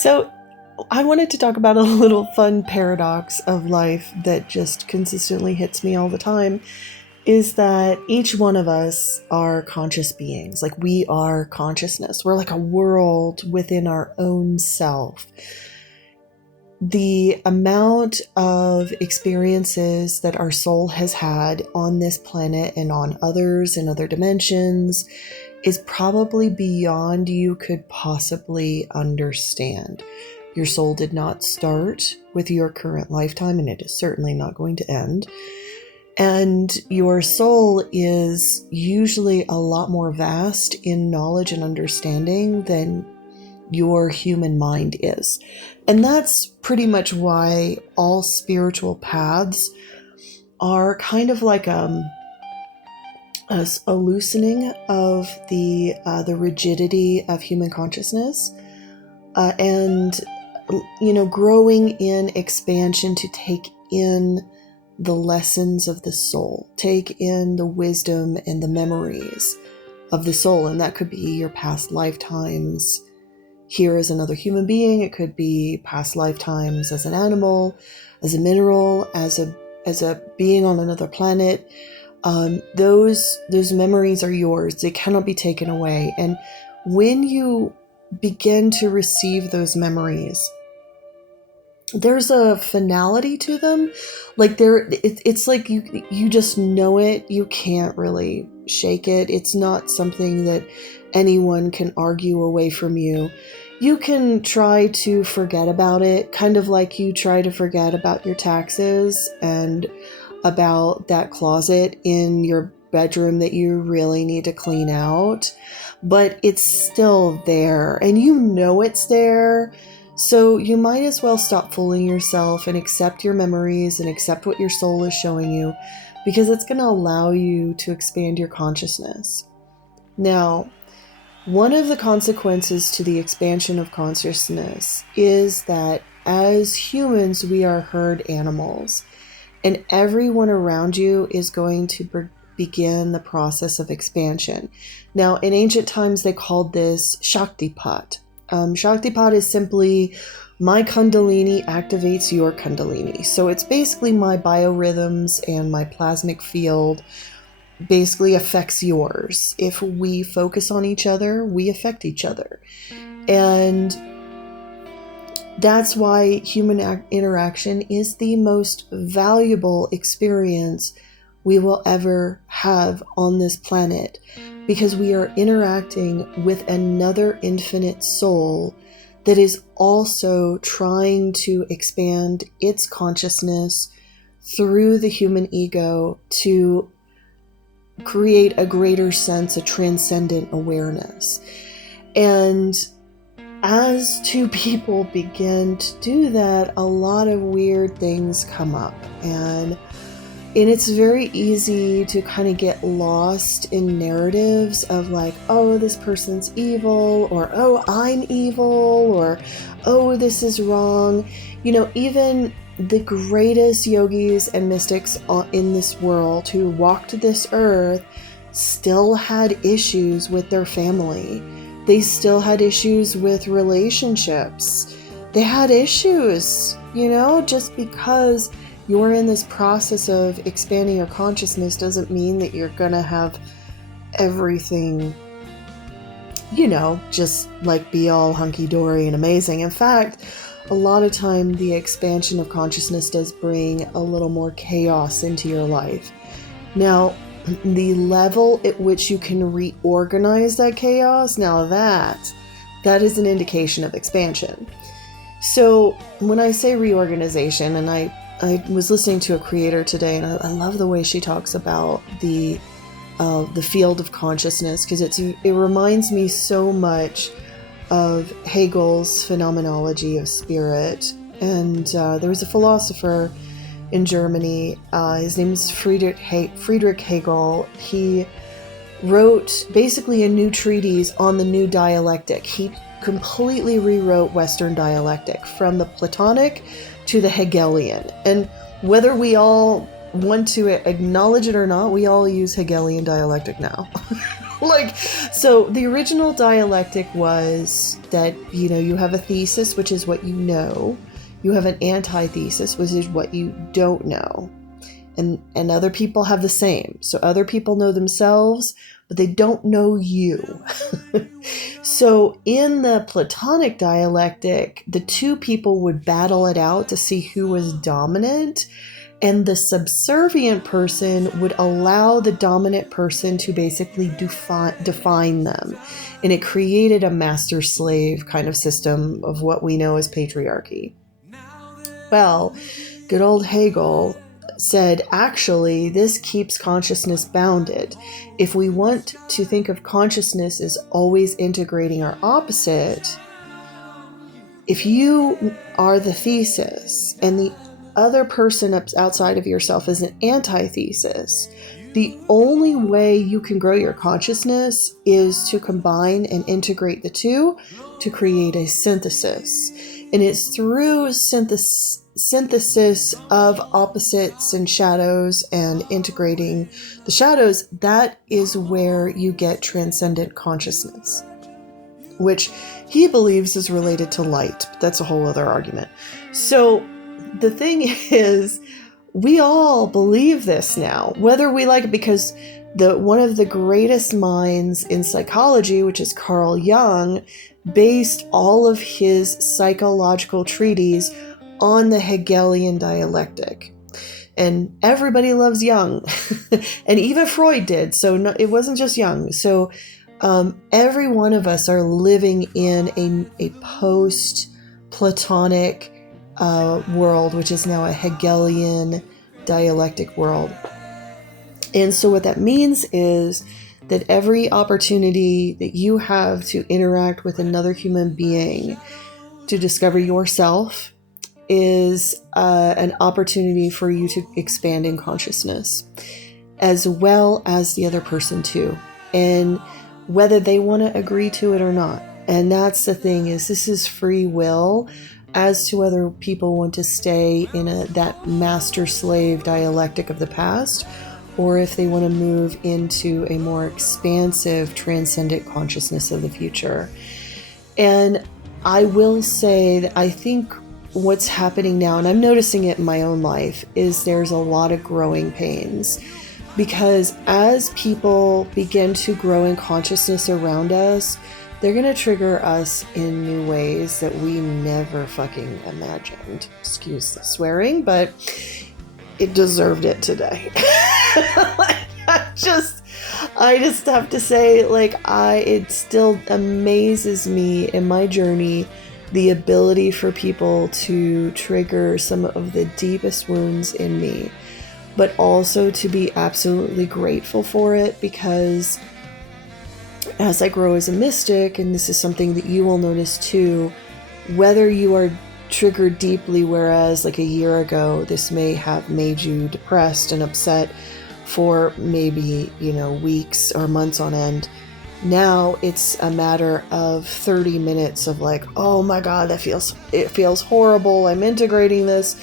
So, I wanted to talk about a little fun paradox of life that just consistently hits me all the time is that each one of us are conscious beings. Like, we are consciousness. We're like a world within our own self. The amount of experiences that our soul has had on this planet and on others in other dimensions is probably beyond you could possibly understand. Your soul did not start with your current lifetime, and it is certainly not going to end. And your soul is usually a lot more vast in knowledge and understanding than your human mind is. And that's pretty much why all spiritual paths are kind of like a loosening of the rigidity of human consciousness, and growing in expansion to take in the lessons of the soul, take in the wisdom and the memories of the soul. And that could be your past lifetimes here as another human being. It could be past lifetimes as an animal, as a mineral, as a being on another planet. Those memories are yours. They cannot be taken away. And when you begin to receive those memories, there's a finality to them. Like it's like you just know it. You can't really shake it. It's not something that anyone can argue away from you. You can try to forget about it, kind of like you try to forget about your taxes and about that closet in your bedroom that you really need to clean out, but it's still there and you know it's there. So you might as well stop fooling yourself and accept your memories and accept what your soul is showing you, because it's going to allow you to expand your consciousness. Now, one of the consequences to the expansion of consciousness is that as humans, we are herd animals, and everyone around you is going to begin the process of expansion. Now, in ancient times, they called this Shaktipat. Shaktipat is simply my Kundalini activates your Kundalini. So it's basically my biorhythms and my plasmic field basically affects yours. If we focus on each other, we affect each other. And that's why human interaction is the most valuable experience we will ever have on this planet, because we are interacting with another infinite soul that is also trying to expand its consciousness through the human ego to create a greater sense of transcendent awareness. And as two people begin to do that, a lot of weird things come up. And it's very easy to kind of get lost in narratives of like, oh, this person's evil, or oh, I'm evil, or oh, this is wrong. Even the greatest yogis and mystics in this world who walked this earth still had issues with their family. They still had issues with relationships. They had issues, just because you're in this process of expanding your consciousness doesn't mean that you're gonna have everything, just like be all hunky-dory and amazing. In fact, a lot of time the expansion of consciousness does bring a little more chaos into your life. Now, the level at which you can reorganize that chaos, now that is an indication of expansion. So when I say reorganization, and I was listening to a creator today, and I love the way she talks about the field of consciousness, because it reminds me so much of Hegel's phenomenology of spirit. And there was a philosopher in Germany, his name is Friedrich Hegel. He wrote basically a new treatise on the new dialectic. He completely rewrote Western dialectic from the Platonic to the Hegelian. And whether we all want to acknowledge it or not, we all use Hegelian dialectic now. Like, so the original dialectic was that, you have a thesis, which is what you know. You have an antithesis, which is what you don't know. And other people have the same. So other people know themselves, but they don't know you. So in the Platonic dialectic, the two people would battle it out to see who was dominant, and the subservient person would allow the dominant person to basically define them. And it created a master-slave kind of system of what we know as patriarchy. Well, good old Hegel said, actually, this keeps consciousness bounded. If we want to think of consciousness as always integrating our opposite, if you are the thesis and the other person outside of yourself is an antithesis, the only way you can grow your consciousness is to combine and integrate the two to create a synthesis. And it's through synthesis of opposites and shadows and integrating the shadows, that is where you get transcendent consciousness, which he believes is related to light. But that's a whole other argument. So the thing is, we all believe this now, whether we like it, because one of the greatest minds in psychology, which is Carl Jung, based all of his psychological treatises on the Hegelian dialectic. And everybody loves Jung, and even Freud did, so no, it wasn't just Jung. So every one of us are living in a post-Platonic world, which is now a Hegelian dialectic world. And so what that means is that every opportunity that you have to interact with another human being to discover yourself is an opportunity for you to expand in consciousness, as well as the other person too, and whether they want to agree to it or not. And that's the thing, is this is free will as to whether people want to stay in that master-slave dialectic of the past, or if they want to move into a more expansive, transcendent consciousness of the future. And I will say that I think what's happening now, and I'm noticing it in my own life, is there's a lot of growing pains. Because as people begin to grow in consciousness around us, they're going to trigger us in new ways that we never fucking imagined. Excuse the swearing, but it deserved it today. I just have to say, it still amazes me in my journey, the ability for people to trigger some of the deepest wounds in me, but also to be absolutely grateful for it, because as I grow as a mystic, and this is something that you will notice too, whether you are triggered deeply, whereas like a year ago, this may have made you depressed and upset for maybe, weeks or months on end. Now it's a matter of 30 minutes of like, oh my God, it feels horrible. I'm integrating this.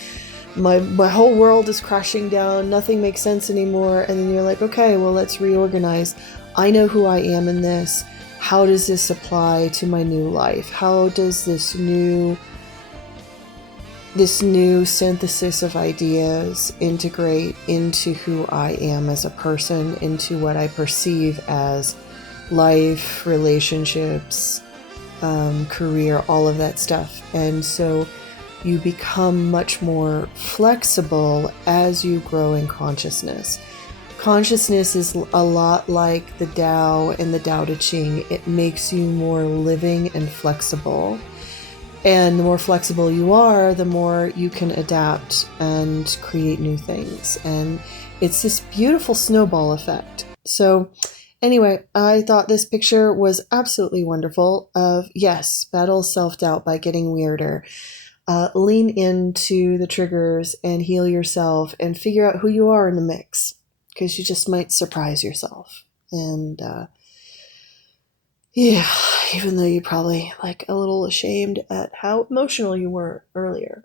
My whole world is crashing down. Nothing makes sense anymore. And then you're like, okay, well, let's reorganize. I know who I am in this. How does this apply to my new life? How does this new synthesis of ideas integrate into who I am as a person, into what I perceive as life, relationships, career, all of that stuff. And so you become much more flexible as you grow in consciousness. Consciousness is a lot like the Tao and the Tao Te Ching. It makes you more living and flexible. And the more flexible you are, the more you can adapt and create new things. And it's this beautiful snowball effect. So anyway, I thought this picture was absolutely wonderful of, yes, battle self-doubt by getting weirder. Lean into the triggers and heal yourself and figure out who you are in the mix, because you just might surprise yourself. And yeah, even though you're probably like a little ashamed at how emotional you were earlier.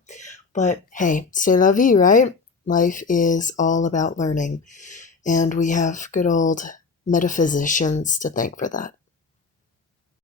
But hey, c'est la vie, right? Life is all about learning. And we have good old metaphysicians to thank for that.